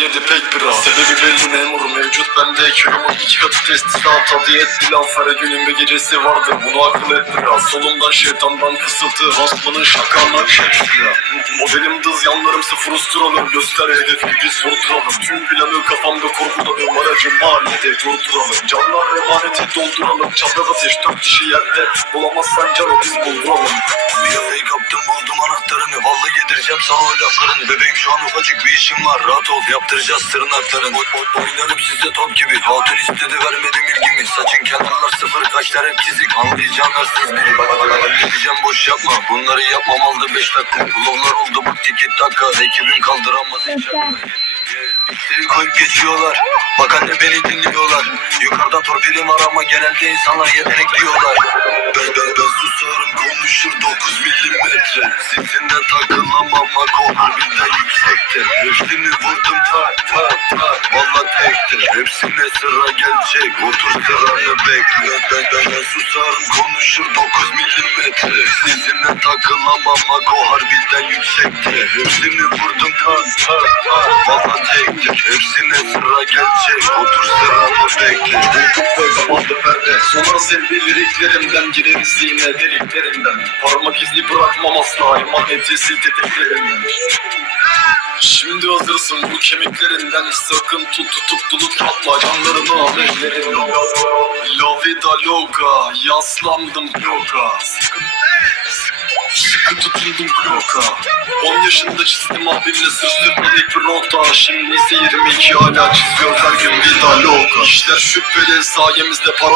Yedi pek biraz. Sebebi belli memur mevcut bende kilomun iki katı testisat Adı et pilav her günün bir gecesi vardır bunu akıl et biraz. Solumdan şeytandan fısıltı Hasmanın şakanlar şekli Modelim dız yanlarım sıfır usturalım Göster hedefi biz vurduralım Tüm planı kafamda kurguladım Aracı mahallede durduralım Canlar emaneti dolduralım Çapraz ateş dört kişi yerde. Bulamazsan canı biz bulduralım Piyasayı kaptım buldum Vallahi yedireceğim sana o laflarını Bebeğim şu an ufacık bir işim var. Rahat ol yaptıracağız tırnaklarını oy, oy, Oynarım sizde top gibi. Hatun istedi vermedim ilgimi. Saçın kenarlar sıfır kaşlar hep çizik. Anlayacağın hırsız biri halledeceğim boş yapma. Bunları yapmam aldı 5 dakika. Bulovlar oldu bu tiki taka Ekibim kaldıramaz hiç İçeri koyup geçiyorlar. Bak anne beni dinliyorlar. Yukarıda torpilim var ama genelde insanlar yetenek diyorlar. Ben ben ben susarım tak Valla tekte Hepsine sıra gelecek. Otur sıranı bekle. Ben ben ben susarım konuşur 9 milimetre. Sizinle takılamam mako harbiden yüksekte Hepsini vurdum tak tak tak. Valla tekte Hepsine sıra gelecek. Otur sıranı bekle. Böyle zamandı perde Sonra sevdi liriklerimden Gireriz yine deliklerinden Parmak izi bırakmam asla Emaneti sil teteklerimden Şimdi hazırsın bu kemiklerinden Sakın tut tutup dulup yapma. Canlarını al ellerinden La vida loca Yaslandım yoga. Sıkı, tutundum yoga. 10 yaşında çizdim abimle sır sürmedik bir rota. Şimdi ise 22 hala çiziyor her gün vida loca İşler şüpheli sayemizde para